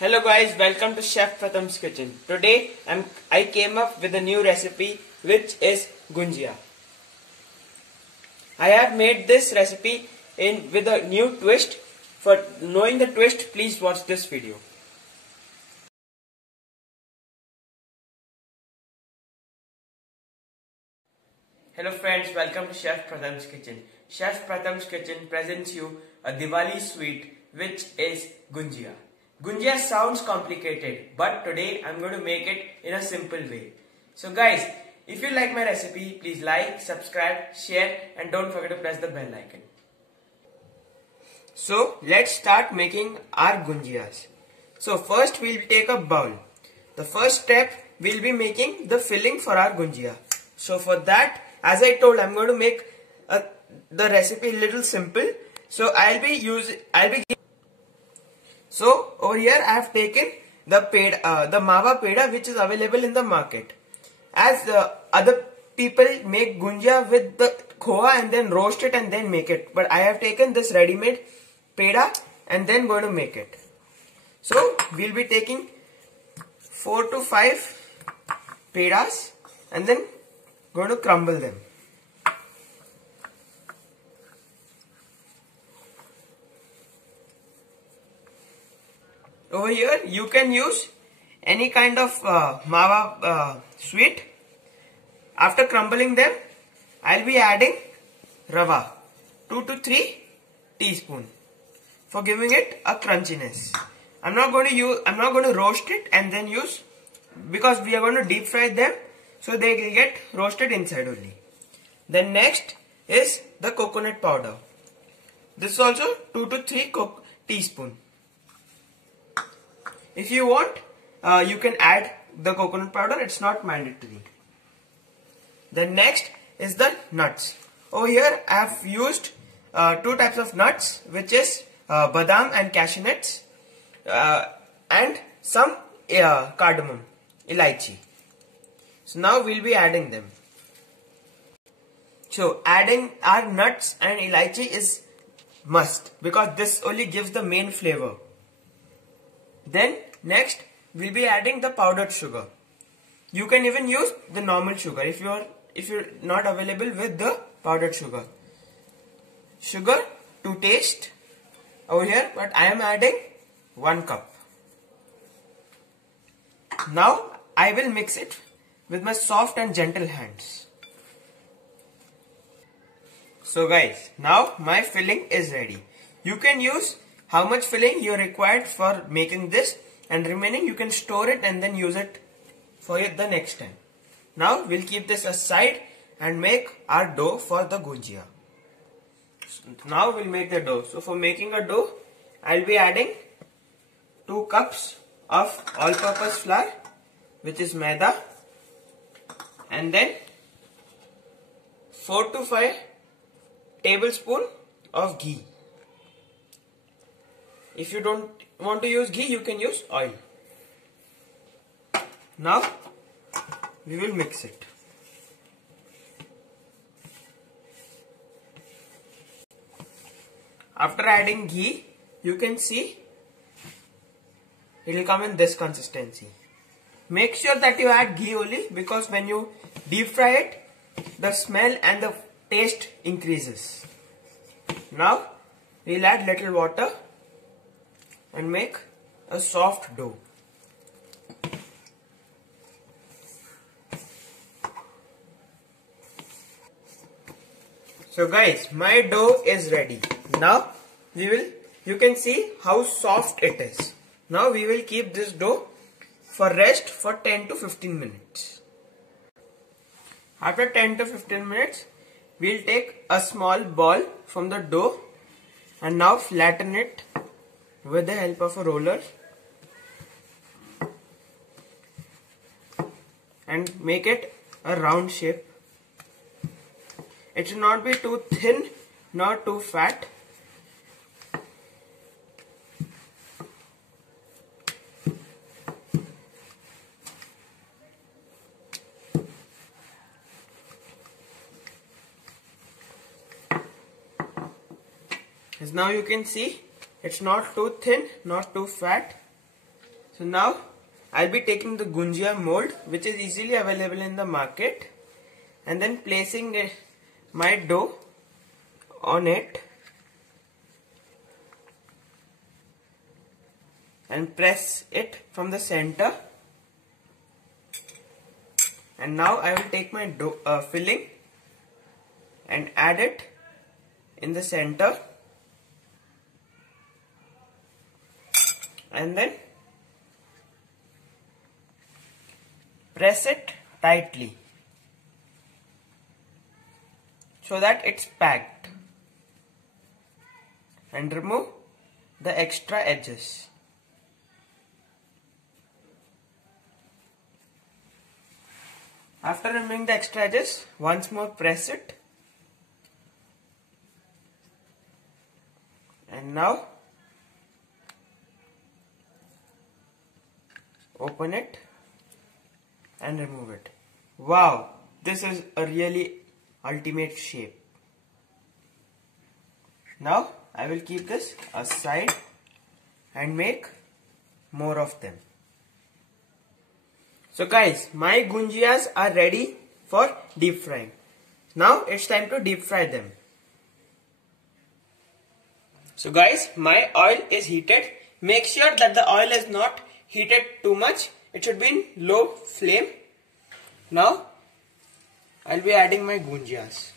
Hello guys, welcome to Chef Pratham's kitchen. Today I came up with a new recipe which is gunjia. I have made this recipe with a new twist. For knowing the twist, please watch this video. Hello friends, welcome to Chef Pratham's kitchen. Chef Pratham's kitchen presents you a Diwali sweet which is gunjia. Gunjia sounds complicated, but today I'm going to make it in a simple way. So guys, if you like my recipe, please like, subscribe, share and don't forget to press the bell icon. So let's start making our gunjias. So first we'll take a bowl. The first step we'll be making the filling for our gunjia. So for that, as I told, I'm going to make the recipe a little simple. So So over here I have taken the Mawa Peda which is available in the market. As other people make gunjia with the khoa and then roast it and then make it. But I have taken this ready-made peda and then going to make it. So we'll be taking 4 to 5 pedas and then going to crumble them. Over here you can use any kind of mawa sweet. After crumbling them, I'll be adding rava 2 to 3 teaspoons for giving it a crunchiness. I'm not going to roast it and then use, because we are going to deep fry them, so they will get roasted inside only. Then next is the coconut powder. This is also 2 to 3 teaspoons. If you want, you can add the coconut powder, it's not mandatory. Then next is the nuts. Over here I have used 2 types of nuts, which is badam and cashew nuts, and some cardamom, elaichi. So now we'll be adding them. So adding our nuts and elaichi is must, because this only gives the main flavor. Then next we'll be adding the powdered sugar. You can even use the normal sugar if you're not available with the powdered sugar. Sugar to taste over here, but I am adding 1 cup. Now I will mix it with my soft and gentle hands. So guys, now my filling is ready. You can use how much filling you required for making this, and remaining you can store it and then use it for the next time. Now we'll keep this aside and make our dough for the gunjia. So now we'll make the dough. So for making a dough, I'll be adding 2 cups of all-purpose flour, which is maida, and then 4 to 5 tablespoons of ghee. If you don't want to use ghee, you can use oil. Now we will mix it. After adding ghee, you can see it will come in this consistency. Make sure that you add ghee only, because when you deep fry it, the smell and the taste increases. Now we will add little water and make a soft dough. So guys, my dough is ready. Now you can see how soft it is. Now we will keep this dough for rest for 10 to 15 minutes. After 10 to 15 minutes, we'll take a small ball from the dough and now flatten it with the help of a roller and make it a round shape. It should not be too thin nor too fat. As now you can see, it's not too thin, not too fat. So now I'll be taking the gunjia mold, which is easily available in the market, and then placing my dough on it and press it from the center. And now I will take my dough filling and add it in the center, and then press it tightly so that it's packed, and remove the extra edges. After removing the extra edges, once more press it, and now open it and remove it. Wow, this is a really ultimate shape. Now I will keep this aside and make more of them. So guys, my gunjias are ready for deep frying. Now it's time to deep fry them. So guys, my oil is heated. Make sure that the oil is not heated too much. It should be in low flame. Now I'll be adding my gunjias.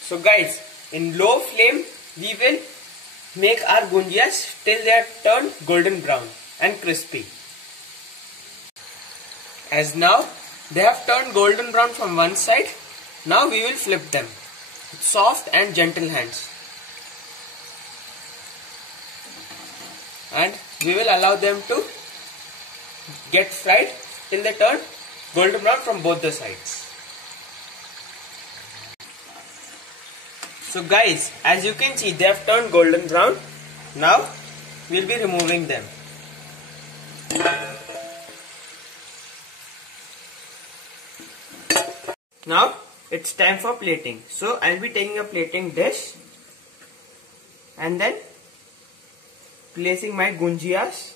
So guys, in low flame we will make our gunjias till they are turned golden brown and crispy. As now they have turned golden brown from one side, now we will flip them with soft and gentle hands. And we will allow them to get fried till they turn golden brown from both the sides. So guys, as you can see, they have turned golden brown. Now we will be removing them. Now it's time for plating. So I'll be taking a plating dish and then placing my gunjias.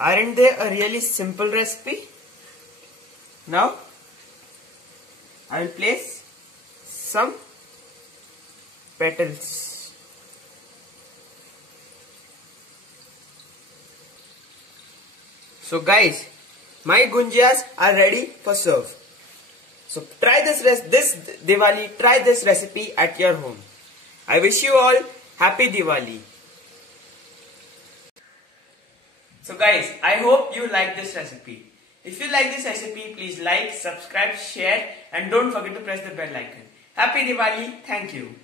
Aren't they a really simple recipe? Now I will place some petals. So guys, my gunjias are ready for serve. So try this Diwali, try this recipe at your home. I wish you all happy Diwali. So guys, I hope you like this recipe. If you like this recipe, please like, subscribe, share, and don't forget to press the bell icon. Happy Diwali. Thank you.